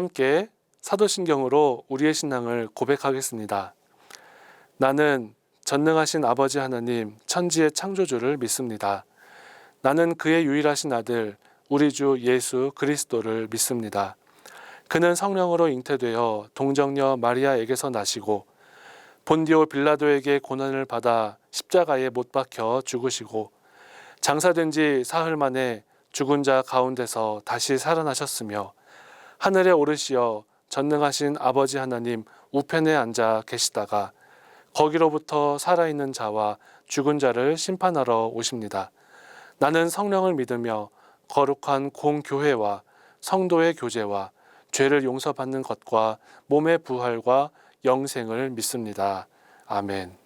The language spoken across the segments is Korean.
함께 사도신경으로 우리의 신앙을 고백하겠습니다. 나는 전능하신 아버지 하나님 천지의 창조주를 믿습니다. 나는 그의 유일하신 아들 우리 주 예수 그리스도를 믿습니다. 그는 성령으로 잉태되어 동정녀 마리아에게서 나시고 본디오 빌라도에게 고난을 받아 십자가에 못 박혀 죽으시고 장사된 지 사흘 만에 죽은 자 가운데서 다시 살아나셨으며 하늘에 오르시어 전능하신 아버지 하나님 우편에 앉아 계시다가 거기로부터 살아있는 자와 죽은 자를 심판하러 오십니다. 나는 성령을 믿으며 거룩한 공교회와 성도의 교제와 죄를 용서받는 것과 몸의 부활과 영생을 믿습니다. 아멘.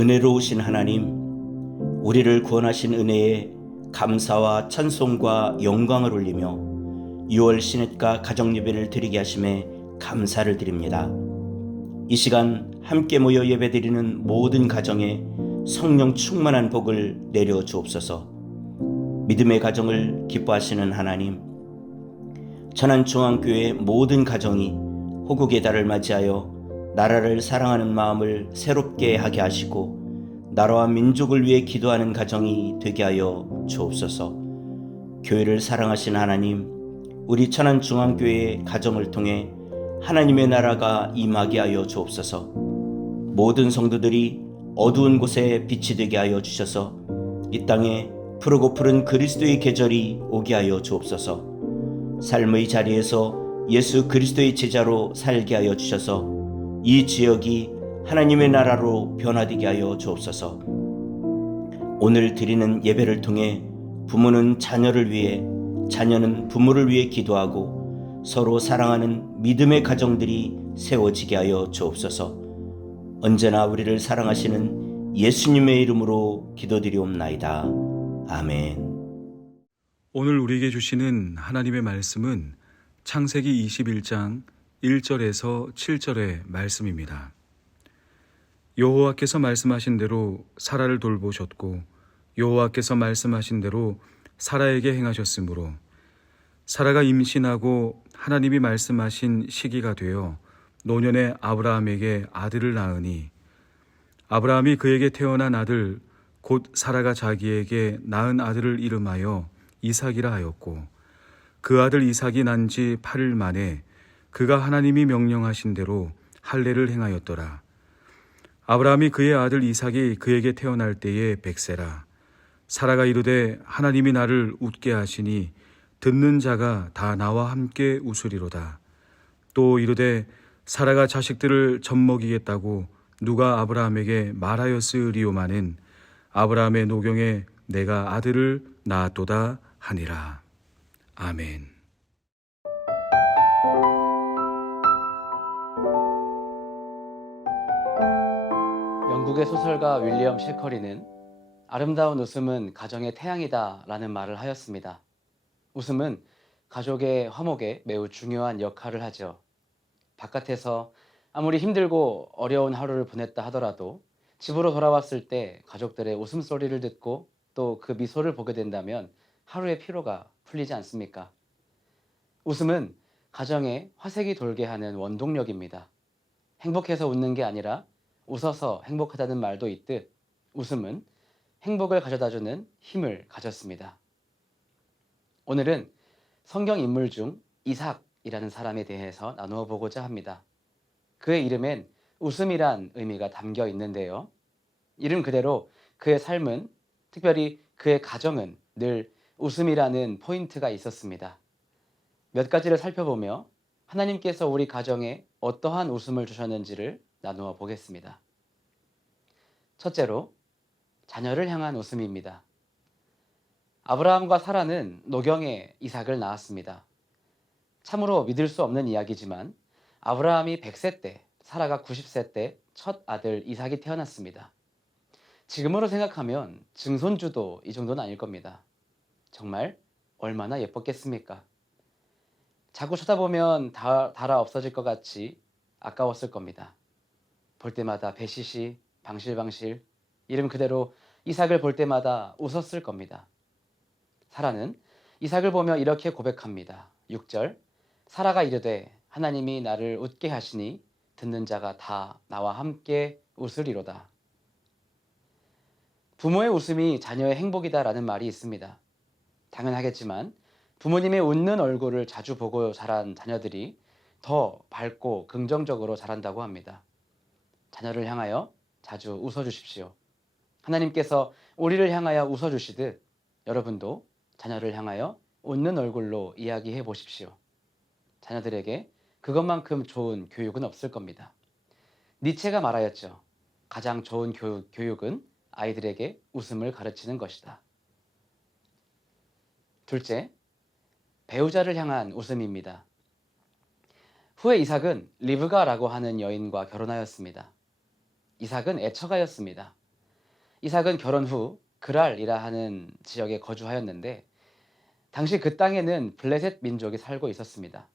은혜로우신 하나님, 우리를 구원하신 은혜에 감사와 찬송과 영광을 올리며 6월 신읒과 가정예배를 드리게 하심에 감사를 드립니다. 이 시간 함께 모여 예배드리는 모든 가정에 성령 충만한 복을 내려 주옵소서. 믿음의 가정을 기뻐하시는 하나님, 천안중앙교회 모든 가정이 호국의 달을 맞이하여 나라를 사랑하는 마음을 새롭게 하게 하시고 나라와 민족을 위해 기도하는 가정이 되게 하여 주옵소서. 교회를 사랑하신 하나님, 우리 천안중앙교회의 가정을 통해 하나님의 나라가 임하게 하여 주옵소서. 모든 성도들이 어두운 곳에 빛이 되게 하여 주셔서 이 땅에 푸르고 푸른 그리스도의 계절이 오게 하여 주옵소서. 삶의 자리에서 예수 그리스도의 제자로 살게 하여 주셔서 이 지역이 하나님의 나라로 변화되게 하여 주옵소서. 오늘 드리는 예배를 통해 부모는 자녀를 위해, 자녀는 부모를 위해 기도하고 서로 사랑하는 믿음의 가정들이 세워지게 하여 주옵소서. 언제나 우리를 사랑하시는 예수님의 이름으로 기도드리옵나이다. 아멘. 오늘 우리에게 주시는 하나님의 말씀은 창세기 21장 1절에서 7절의 말씀입니다. 여호와께서 말씀하신 대로 사라를 돌보셨고 여호와께서 말씀하신 대로 사라에게 행하셨으므로 사라가 임신하고 하나님이 말씀하신 시기가 되어 노년에 아브라함에게 아들을 낳으니 아브라함이 그에게 태어난 아들 곧 사라가 자기에게 낳은 아들을 이름하여 이삭이라 하였고 그 아들 이삭이 난 지 8일 만에 그가 하나님이 명령하신 대로 할례를 행하였더라. 아브라함이 그의 아들 이삭이 그에게 태어날 때에 100세라. 사라가 이르되 하나님이 나를 웃게 하시니 듣는 자가 다 나와 함께 웃으리로다. 또 이르되 사라가 자식들을 젖먹이겠다고 누가 아브라함에게 말하였으리오마는 아브라함의 노경에 내가 아들을 낳았도다 하니라. 아멘. 영국의 소설가 윌리엄 실커리는 아름다운 웃음은 가정의 태양이다 라는 말을 하였습니다. 웃음은 가족의 화목에 매우 중요한 역할을 하죠. 바깥에서 아무리 힘들고 어려운 하루를 보냈다 하더라도 집으로 돌아왔을 때 가족들의 웃음소리를 듣고 또 그 미소를 보게 된다면 하루의 피로가 풀리지 않습니까? 웃음은 가정에 화색이 돌게 하는 원동력입니다. 행복해서 웃는 게 아니라 웃어서 행복하다는 말도 있듯 웃음은 행복을 가져다주는 힘을 가졌습니다. 오늘은 성경 인물 중 이삭이라는 사람에 대해서 나누어 보고자 합니다. 그의 이름엔 웃음이란 의미가 담겨 있는데요. 이름 그대로 그의 삶은, 특별히 그의 가정은 늘 웃음이라는 포인트가 있었습니다. 몇 가지를 살펴보며 하나님께서 우리 가정에 어떠한 웃음을 주셨는지를 나누어 보겠습니다. 첫째로, 자녀를 향한 웃음입니다. 아브라함과 사라는 노경에 이삭을 낳았습니다. 참으로 믿을 수 없는 이야기지만 아브라함이 100세 때, 사라가 90세 때 첫 아들 이삭이 태어났습니다. 지금으로 생각하면 증손주도 이 정도는 아닐 겁니다. 정말 얼마나 예뻤겠습니까? 자꾸 쳐다보면 달아 없어질 것 같이 아까웠을 겁니다. 볼 때마다 배시시, 방실방실, 이름 그대로 이삭을 볼 때마다 웃었을 겁니다. 사라는 이삭을 보며 이렇게 고백합니다. 6절, 사라가 이르되 하나님이 나를 웃게 하시니 듣는 자가 다 나와 함께 웃으리로다. 부모의 웃음이 자녀의 행복이다라는 말이 있습니다. 당연하겠지만 부모님의 웃는 얼굴을 자주 보고 자란 자녀들이 더 밝고 긍정적으로 자란다고 합니다. 자녀를 향하여 자주 웃어주십시오. 하나님께서 우리를 향하여 웃어주시듯 여러분도 자녀를 향하여 웃는 얼굴로 이야기해 보십시오. 자녀들에게 그것만큼 좋은 교육은 없을 겁니다. 니체가 말하였죠. 가장 좋은 교육은 아이들에게 웃음을 가르치는 것이다. 둘째, 배우자를 향한 웃음입니다. 후에 이삭은 리브가라고 하는 여인과 결혼하였습니다. 이삭은 애처가였습니다. 이삭은 결혼 후 그랄이라 하는 지역에 거주하였는데 당시 그 땅에는 블레셋 민족이 살고 있었습니다.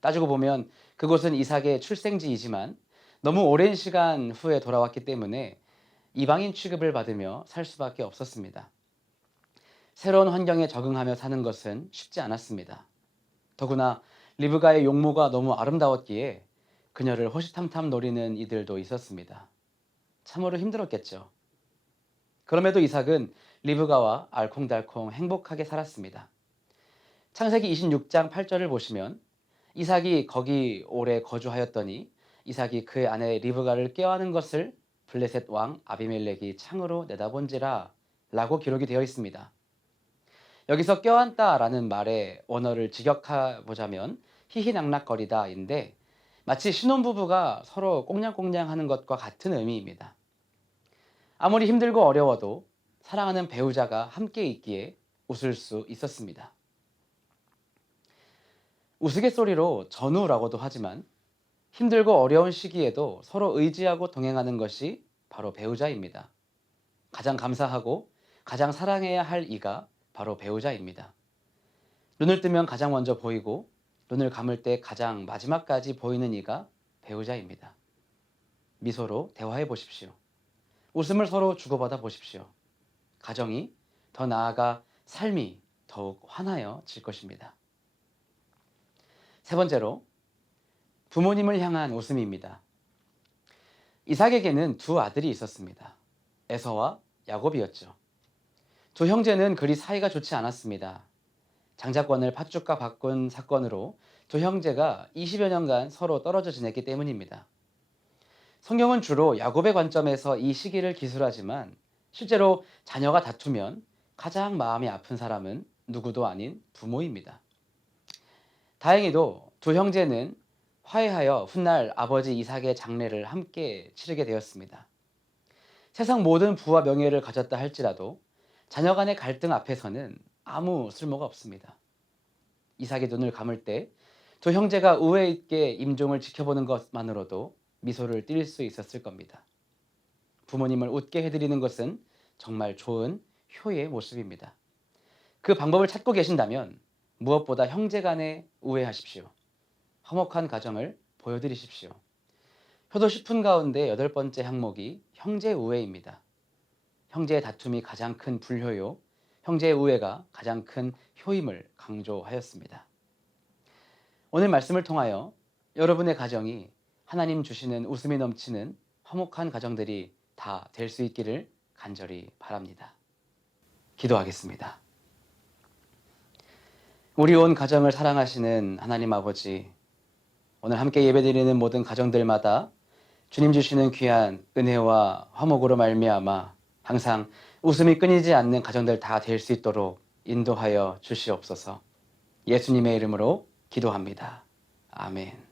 따지고 보면 그곳은 이삭의 출생지이지만 너무 오랜 시간 후에 돌아왔기 때문에 이방인 취급을 받으며 살 수밖에 없었습니다. 새로운 환경에 적응하며 사는 것은 쉽지 않았습니다. 더구나 리브가의 용모가 너무 아름다웠기에 그녀를 호시탐탐 노리는 이들도 있었습니다. 참으로 힘들었겠죠. 그럼에도 이삭은 리브가와 알콩달콩 행복하게 살았습니다. 창세기 26장 8절을 보시면 이삭이 거기 오래 거주하였더니 이삭이 그의 아내 리브가를 꾀하는 것을 블레셋 왕 아비멜렉이 창으로 내다본지라 라고 기록이 되어 있습니다. 여기서 껴안다라는 말의 원어를 직역해보자면 희희낙낙거리다인데 마치 신혼부부가 서로 꽁냥꽁냥하는 것과 같은 의미입니다. 아무리 힘들고 어려워도 사랑하는 배우자가 함께 있기에 웃을 수 있었습니다. 우스갯소리로 전우라고도 하지만 힘들고 어려운 시기에도 서로 의지하고 동행하는 것이 바로 배우자입니다. 가장 감사하고 가장 사랑해야 할 이가 바로 배우자입니다. 눈을 뜨면 가장 먼저 보이고 눈을 감을 때 가장 마지막까지 보이는 이가 배우자입니다. 미소로 대화해 보십시오. 웃음을 서로 주고받아 보십시오. 가정이, 더 나아가 삶이 더욱 환하여질 것입니다. 세 번째로 부모님을 향한 웃음입니다. 이삭에게는 두 아들이 있었습니다. 에서와 야곱이었죠. 두 형제는 그리 사이가 좋지 않았습니다. 장자권을 팥죽과 바꾼 사건으로 두 형제가 20여 년간 서로 떨어져 지냈기 때문입니다. 성경은 주로 야곱의 관점에서 이 시기를 기술하지만 실제로 자녀가 다투면 가장 마음이 아픈 사람은 누구도 아닌 부모입니다. 다행히도 두 형제는 화해하여 훗날 아버지 이삭의 장례를 함께 치르게 되었습니다. 세상 모든 부와 명예를 가졌다 할지라도 자녀 간의 갈등 앞에서는 아무 쓸모가 없습니다. 이삭의 눈을 감을 때 두 형제가 우애 있게 임종을 지켜보는 것만으로도 미소를 띌 수 있었을 겁니다. 부모님을 웃게 해드리는 것은 정말 좋은 효의 모습입니다. 그 방법을 찾고 계신다면 무엇보다 형제 간에 우애하십시오. 화목한 가정을 보여드리십시오. 효도 10분 가운데 8번째 항목이 형제 우애입니다. 형제의 다툼이 가장 큰 불효요, 형제의 우애가 가장 큰 효임을 강조하였습니다. 오늘 말씀을 통하여 여러분의 가정이 하나님 주시는 웃음이 넘치는 화목한 가정들이 다 될 수 있기를 간절히 바랍니다. 기도하겠습니다. 우리 온 가정을 사랑하시는 하나님 아버지, 오늘 함께 예배드리는 모든 가정들마다 주님 주시는 귀한 은혜와 화목으로 말미암아 항상 웃음이 끊이지 않는 가정들 다 될 수 있도록 인도하여 주시옵소서. 예수님의 이름으로 기도합니다. 아멘.